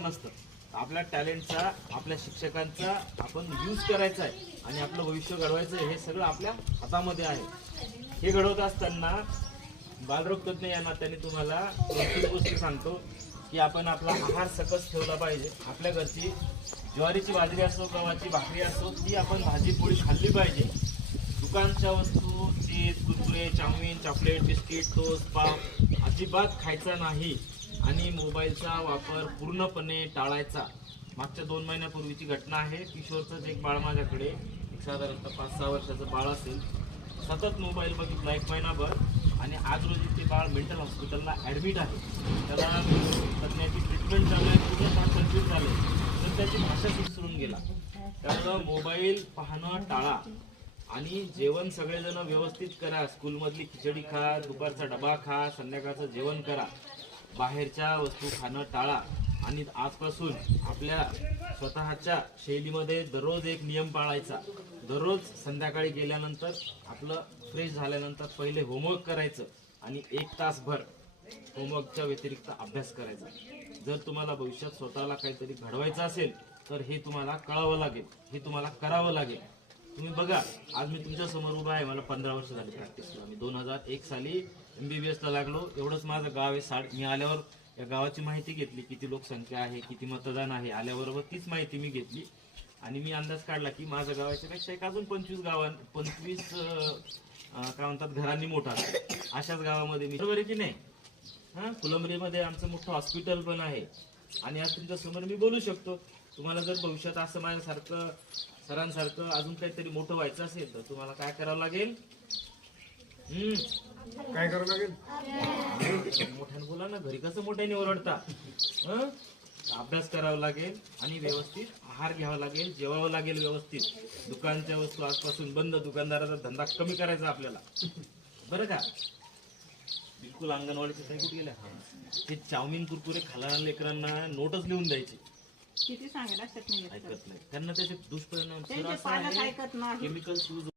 नसतं. आपल्या टॅलेंटचा, आपल्या शिक्षकांचा आपण यूज करायचा आहे आणि आपलं भविष्य घडवायचं आहे. हे सगळं आपल्या हातामध्ये आहे. हे घडवत असताना बालरोग तज्ञ या नात्याने तुम्हाला दोन गोष्टी सांगतो की आपण आपला आहार सकस ठेवला पाहिजे. आपल्या घरची ज्वारीची बाजरी असो, गव्हाची भाकरी असो, ती आपण भाजी पोळी खाल्ली पाहिजे. दुकानच्या वस्तू, cheese, Kurkure, chowmein, chocolate, biscuit, toast, पाव अजिबात खायचा नाही आणि मोबाईलचा वापर पूर्णपणे टाळायचा. मागच्या 2 महिन्यापूर्वीची घटना आहे. किशोरचंच एक बाळ माझ्याकडे, साधारणतः 5-6 वर्षाचं बाळ असेल, सतत मोबाईल बघितला 1 महिनाभर आणि आज रोजी ते बाळ मेंटल हॉस्पिटलला ॲडमिट आहे. त्याला तज्ञाची ट्रीटमेंट चालू आहे, पूर्ण फार कन्फ्यूज झाले, तर त्याची भाषा विसरून गेला. त्यामुळं मोबाईल पाहणं टाळा आणि जेवण सगळेजण व्यवस्थित करा. स्कूलमधली खिचडी खा, दुपारचा डबा खा, संध्याकाळचं जेवण करा. बाहेरच्या वस्तू खाणं टाळा आणि आजपासून आपल्या स्वतःच्या शैलीमध्ये दररोज एक नियम पाळायचा. दररोज संध्याकाळी गेल्यानंतर आपलं फ्रेश झाल्यानंतर पहिले होमवर्क करायचं आणि 1 तासभर होमवर्कच्या व्यतिरिक्त अभ्यास करायचा. जर तुम्हाला भविष्यात स्वतःला काहीतरी घडवायचं असेल तर हे तुम्हाला कळावं लागेल, हे तुम्हाला करावं लागेल. तुम्ही बघा, आज मी तुमच्या समोर उभा आहे. मला 15 वर्ष झाली प्रॅक्टिसला. मी 2001 साली MBBS ला लागलो. एवढंच माझं गाव आहे. मी आल्यावर या गावाची माहिती घेतली, किती लोकसंख्या आहे, किती मतदान आहे. आल्याबरोबर तीच माहिती मी घेतली आणि मी अंदाज काढला की माझं गावाच्या पेक्षा एक अजून 25 काय म्हणतात घरांनी मोठा अशाच गावामध्ये मी, बरोबर आहे की नाही? फुलंब्रीमध्ये आमचं मोठं हॉस्पिटल पण आहे आणि आज तुमच्या समोर मी बोलू शकतो. तुम्हाला जर भविष्यात असं माझ्यासारखं सरांसारखं अजून काहीतरी मोठं व्हायचं असेल तर तुम्हाला काय करावं लागेल? काय करावं लागेल? मोठ्याने बोला ना, घरी कसं मोठ्याने ओरडता? अभ्यास करावा लागेल आणि व्यवस्थित आहार घ्यावा लागेल, जेवावं लागेल व्यवस्थित. दुकानच्या वस्तू आजपासून बंद. दुकानदाराचा धंदा कमी करायचा आपल्याला, बरं का? बिलकुल अंगणवाडीचे काही कुठे गेल्या? ते चाऊमिन कुरकुरे खाला लेकरांना नोटच लिहून द्यायची. किती सांगायला ऐकत नाही. त्यांना त्याचे दुष्परिणाम ऐकत नाही. Chemicals use